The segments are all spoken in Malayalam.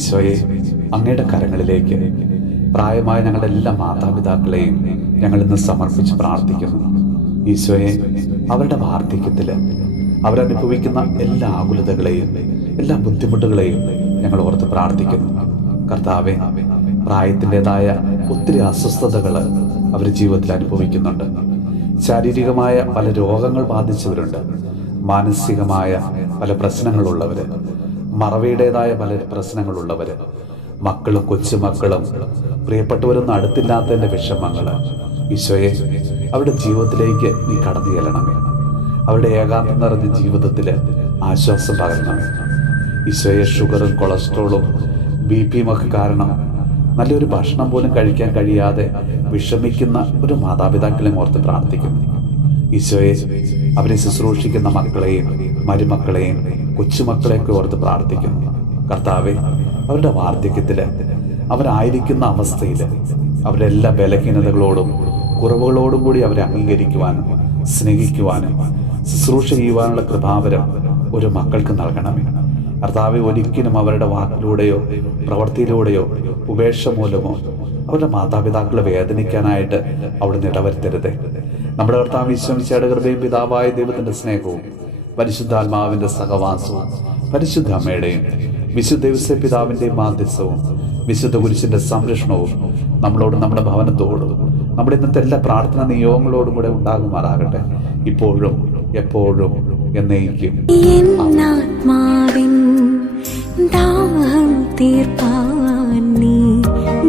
ഈശോയെ, അങ്ങയുടെ കരങ്ങളിലേക്ക് പ്രായമായ ഞങ്ങളുടെ എല്ലാ മാതാപിതാക്കളെയും ഞങ്ങൾ ഇന്ന് സമർപ്പിച്ച് പ്രാർത്ഥിക്കുന്നു. ഈശോയെ, അവരുടെ വാർദ്ധക്യത്തിൽ അവരനുഭവിക്കുന്ന എല്ലാ ആകുലതകളെയും എല്ലാ ബുദ്ധിമുട്ടുകളെയും ഞങ്ങൾ ഓർത്ത് പ്രാർത്ഥിക്കുന്നു. കർത്താവെ, പ്രായത്തിൻ്റെതായ ഒത്തിരി അസ്വസ്ഥതകൾ അവർ ജീവിതത്തിൽ അനുഭവിക്കുന്നുണ്ട്. ശാരീരികമായ പല രോഗങ്ങൾ ബാധിച്ചവരുണ്ട്, മാനസികമായ പല പ്രശ്നങ്ങളുള്ളവർ, മറവിയുടേതായ പല പ്രശ്നങ്ങളുള്ളവർ, മക്കളും കൊച്ചുമക്കളും പ്രിയപ്പെട്ടവരൊന്നും അടുത്തില്ലാത്തതിൻ്റെ വിഷമങ്ങൾ. ഈശോയെ, അവരുടെ ജീവിതത്തിലേക്ക് നീ കടന്നു ചെല്ലണമേ. അവരുടെ ഏകാന്തം നിറഞ്ഞ ജീവിതത്തിൽ ആശ്വാസം പകരണമേ. ഈശോയെ, ഷുഗറും കൊളസ്ട്രോളും BP ഒക്കെ കാരണം നല്ലൊരു ഭക്ഷണം പോലും കഴിക്കാൻ കഴിയാതെ വിഷമിക്കുന്ന ഒരു മാതാപിതാക്കളെ ഓർത്ത് പ്രാർത്ഥിക്കുന്നു. ഈശോയെ, അവരെ ശുശ്രൂഷിക്കുന്ന മക്കളെയും മരുമക്കളെയും കൊച്ചുമക്കളെയൊക്കെ ഓർത്ത് പ്രാർത്ഥിക്കുന്നു. കർത്താവെ, അവരുടെ വാർദ്ധക്യത്തിൽ അവരായിരിക്കുന്ന അവസ്ഥയിൽ അവരുടെ എല്ലാ ബലഹീനതകളോടും കുറവുകളോടും കൂടി അവരെ അംഗീകരിക്കുവാനും സ്നേഹിക്കുവാനും ശുശ്രൂഷ ചെയ്യുവാനുള്ള കൃപാവരം ഒരു മക്കൾക്ക് നൽകണമേ. കർത്താവെ, ഒരിക്കലും അവരുടെ വാക്കിലൂടെയോ പ്രവൃത്തിയിലൂടെയോ ഉപേക്ഷ മൂലമോ അവരുടെ മാതാപിതാക്കളെ വേദനിക്കാനായിട്ട് അവിടുന്ന് ഇടവരുത്തരുതേ. നമ്മുടെ കർത്താവ് ഈശോയുടെ കൃപയും പിതാവായ ദൈവത്തിൻ്റെ സ്നേഹവും പരിശുദ്ധാത്മാവിൻ്റെ സഹവാസവും പരിശുദ്ധ അമ്മയുടെയും വിശുദ്ധ ഔസേപ്പ് പിതാവിൻ്റെയും മാധ്യസ്ഥവും വിശുദ്ധ കുരിശിൻ്റെ സംരക്ഷണവും നമ്മളോടും നമ്മുടെ ഭവനത്തോടും നമ്മുടെ ഇന്നത്തെ എല്ലാ പ്രാർത്ഥന നിയോഗങ്ങളോടും കൂടെ ഉണ്ടാകുമാറാകട്ടെ, ഇപ്പോഴും എപ്പോഴും എന്നേക്കും.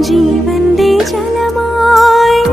ജീവന്റെ ജലമായി